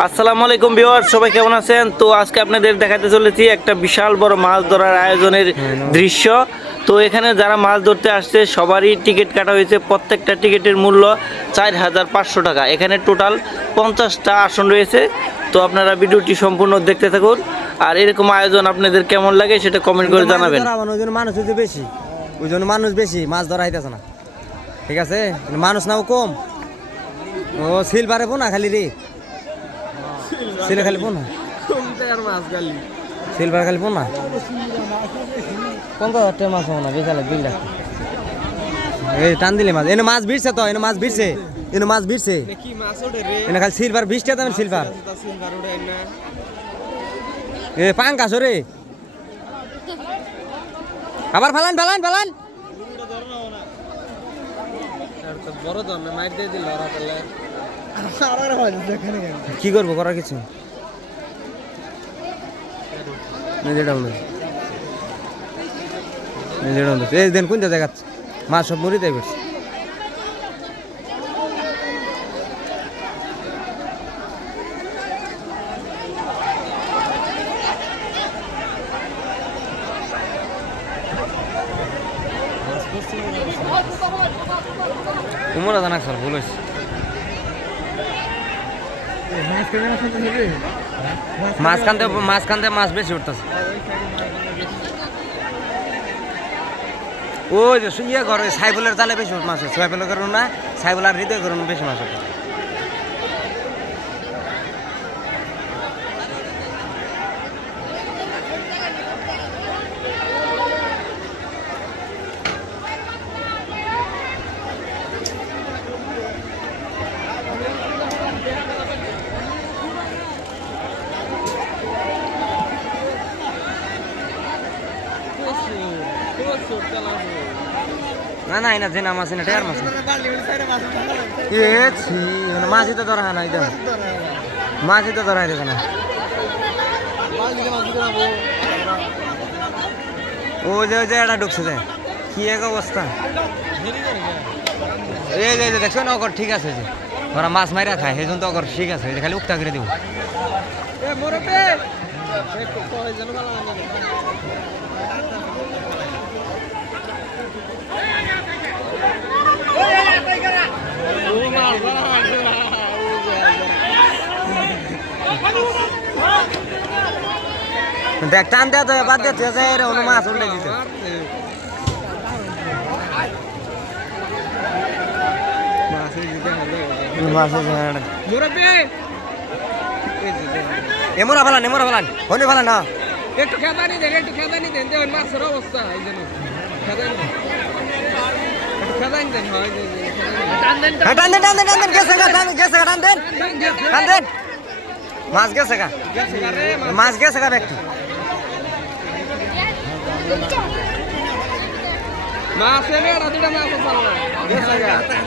আসসালামু আলাইকুম ভিউয়ার সবাই কেমন আছেন? তো আজকে আপনাদের দেখাতে চলেছি একটা বিশাল বড় মাছ ধরার আয়োজনের দৃশ্য। তো এখানে যারা মাছ ধরতে আসছে সবারই টিকিট কাটা হয়েছে। প্রত্যেকটা টিকিটের মূল্য চার হাজার পাঁচশো টাকা। এখানে টোটাল পঞ্চাশটা আসন রয়েছে। তো আপনারা ভিডিওটি সম্পূর্ণ দেখতে থাকুন। আর এরকম আয়োজন আপনাদের কেমন লাগে সেটা কমেন্ট করে জানাবেন। মানে মানুষ হচ্ছে বেশি। ওই জন্য মানুষ বেশি মাছ ধরা হইতেছে না। ঠিক আছে? মানুষ নাও কম। ও সিলভারে পোনা খালি রে। সিলে খালি পোনা সিলভার খালি পোনা? পঞ্চাশ হাজার টাকা মাছ হবে না বেচালে দুই লাখ এই টান দিলে মাছ। এনে মাছ ভিড়ছে তো এনে মাছ ভিড়ছে। এনে মাছ ভিড়ছে। এনে খালি সিলভার টাকা দামের সিলভার। এ পাঙ্কাশ রে আবার ফালান ফালান ফালান। কি করব, করার কিছু? এই দেন, কোনটা দেখাচ্ছে? মাছ সব মরি তাই করছে উমরা জানাক স্যার ভুল হয়েছে। মাঝখানতে মাঝখানতে মাছ বেশি উঠতেছে। ওই যে ইয়ে ঘরে সাইফুলের জালে বেশি মাছ হচ্ছে সাইফুলের করুন না, সাইফুল আর হৃদয় করুন বেশি মাছ ওঠে না না, এনা জেনা মাছ এনা টেয়ার মাছ এ ছি মানে মাছই তো ধরা না একদম মাছই তো ধরা হইতেছে না ও যে যে, এটা ঢুকছে যে। কি এক অবস্থা? এই যে দেখছ না অকর ঠিক আছে যে। ওরা মাছ মাইরা খায়, সেই জন্য অকর ঠিক আছে খালি উক্তা করে দিব। দেখ টান দেওয়া তো বাদ দিয়ে তুই যে অন্য মাছ উল্টে দিতে। মাছ এমরা ফেলান এমরা ফেলান। হনি ফেলান না একটু খেদানি দেন একটু খেদানি দেন দেখুন মাছের অবস্থা এই জন্য। খেদানি। দেন একটু খেদানি দেন হয়। টান দেন। টান দেন টান দেন টান দেন গেছে গা টান গেছে গা টান দেন। টান দেন মাছ গেছে গা। মাছ। গেছে গা দুটা মাছ গেছে গা।